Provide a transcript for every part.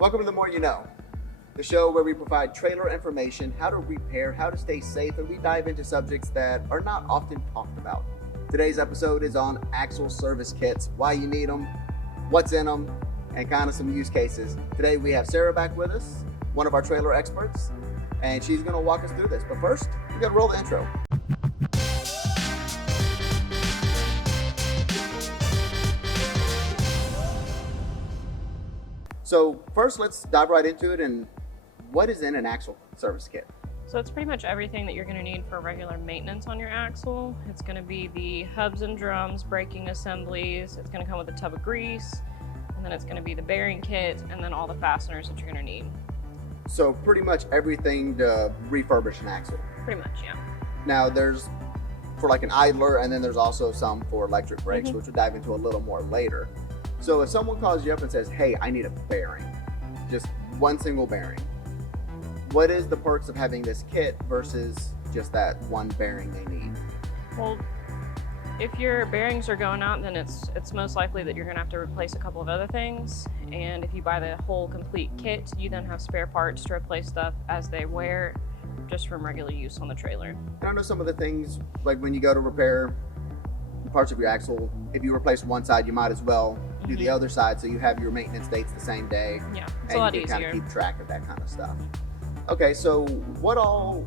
Welcome to The More You Know, the show where we provide trailer information, how to repair, how to stay safe, and we dive into subjects that are not often talked about. Today's episode is on axle service kits, why you need them, what's in them, and kind of some use cases. Today we have Sarah back with us, one of our trailer experts, and she's going to walk us through this. But first, we got to roll the intro. So first, let's dive right into it. And what is in an axle service kit? So it's pretty much everything that you're going to need for regular maintenance on your axle. It's going to be the hubs and drums, braking assemblies. It's going to come with a tub of grease, and then it's going to be the bearing kit, and then all the fasteners that you're going to need. So pretty much everything to refurbish an axle. Pretty much, yeah. Now there's for like an idler, and then there's also some for electric brakes, which we'll dive into a little more later. So if someone calls you up and says, hey, I need a bearing, just one single bearing, what is the perks of having this kit versus just that one bearing they need? Well, if your bearings are going out, then it's most likely that you're going to have to replace a couple of other things. And if you buy the whole complete kit, you then have spare parts to replace stuff as they wear, just from regular use on the trailer. And I know some of the things, like when you go to repair parts of your axle, if you replace one side, you might as well do the other side, so you have your maintenance dates the same day. Yeah, and it's a lot you can easier. kind of keep track of that kind of stuff. Okay, so what all,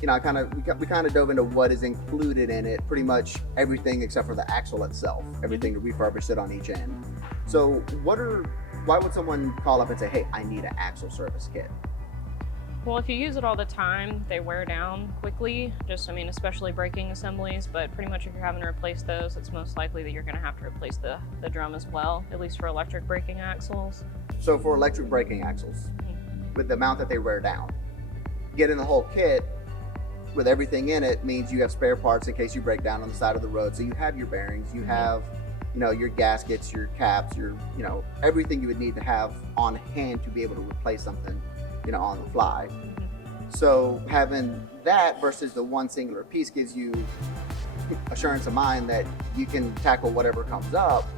we kind of dove into what is included in it, pretty much everything except for the axle itself, everything to refurbish it on each end. So why would someone call up and say, hey, I need an axle service kit? Well, if you use it all the time, they wear down quickly, especially braking assemblies, but pretty much if you're having to replace those, it's most likely that you're going to have to replace the drum as well, at least for electric braking axles. So for electric braking axles, with the amount that they wear down, getting the whole kit with everything in it means you have spare parts in case you break down on the side of the road. So you have your bearings, you have your gaskets, your caps, your everything you would need to have on hand to be able to replace something on the fly. So having that versus the one singular piece gives you assurance of mind that you can tackle whatever comes up.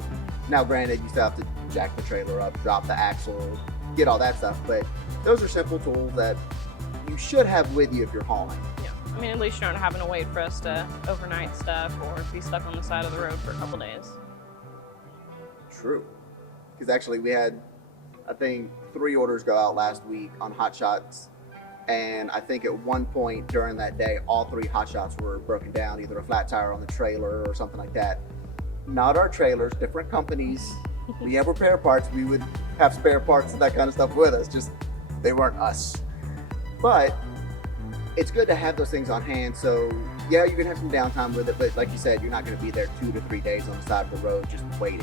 Now granted, you still have to jack the trailer up, drop the axle, get all that stuff, but those are simple tools that you should have with you if you're hauling. Yeah, at least you're not having to wait for us to overnight stuff or be stuck on the side of the road for a couple days. True, because actually we had, I think, 3 orders go out last week on hot shots, and I think at one point during that day all 3 hot shots were broken down, either a flat tire on the trailer or something like that. Not our trailers, different companies. We have repair parts, we would have spare parts and that kind of stuff with us, just they weren't us. But it's good to have those things on hand. So yeah, you can have some downtime with it, but like you said, you're not going to be there 2 to 3 days on the side of the road just waiting.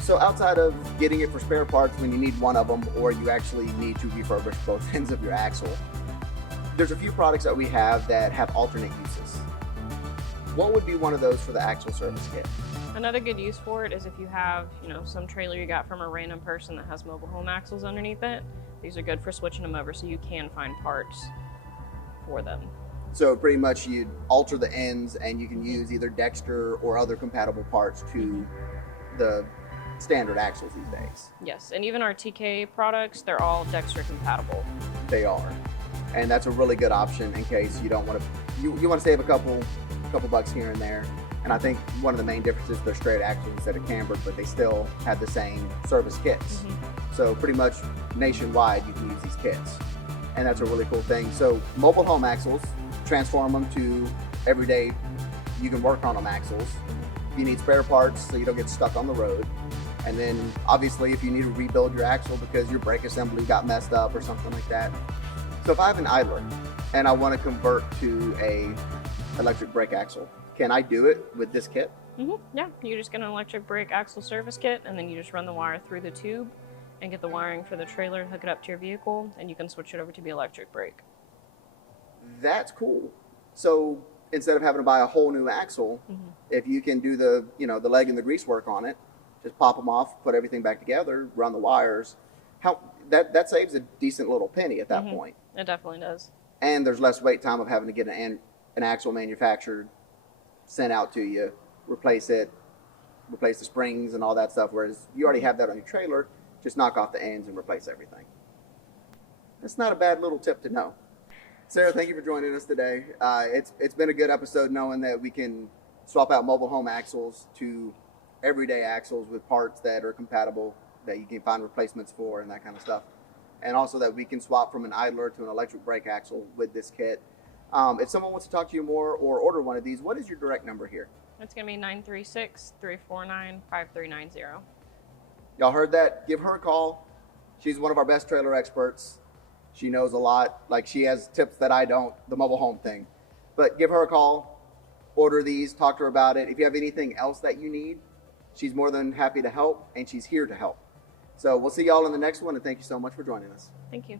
So outside of getting it for spare parts when you need one of them, or you actually need to refurbish both ends of your axle, there's a few products that we have that have alternate uses. What would be one of those for the axle service kit? Another good use for it is if you have, some trailer you got from a random person that has mobile home axles underneath it. These are good for switching them over so you can find parts for them. So pretty much you'd alter the ends and you can use either Dexter or other compatible parts to the standard axles these days. Yes, and even our TK products, they're all Dexter compatible. They are, and that's a really good option in case you don't want to. You want to save a couple bucks here and there. And I think one of the main differences, they're straight axles instead of cambered, but they still have the same service kits. So pretty much nationwide you can use these kits, and that's a really cool thing. So mobile home axles, transform them to everyday, you can work on them axles. You need spare parts so you don't get stuck on the road. And then obviously if you need to rebuild your axle because your brake assembly got messed up or something like that. So if I have an idler and I want to convert to a electric brake axle, can I do it with this kit? Yeah, you just get an electric brake axle service kit, and then you just run the wire through the tube and get the wiring for the trailer, hook it up to your vehicle, and you can switch it over to the electric brake. That's cool. So instead of having to buy a whole new axle, if you can do the the leg and the grease work on it, just pop them off, put everything back together, run the wires. That saves a decent little penny at that point. It definitely does. And there's less wait time of having to get an axle manufactured, sent out to you, replace the springs and all that stuff. Whereas you already have that on your trailer, Just knock off the ends and replace everything. That's not a bad little tip to know. Sarah, thank you for joining us today. It's been a good episode knowing that we can swap out mobile home axles to everyday axles with parts that are compatible, that you can find replacements for and that kind of stuff. And also that we can swap from an idler to an electric brake axle with this kit. If someone wants to talk to you more or order one of these, what is your direct number here? It's going to be 936-349-5390. Y'all heard that? Give her a call. She's one of our best trailer experts. She knows a lot. Like, she has tips that I don't, the mobile home thing. But give her a call, order these, talk to her about it. If you have anything else that you need, she's more than happy to help, and she's here to help. So we'll see y'all in the next one, and thank you so much for joining us. Thank you.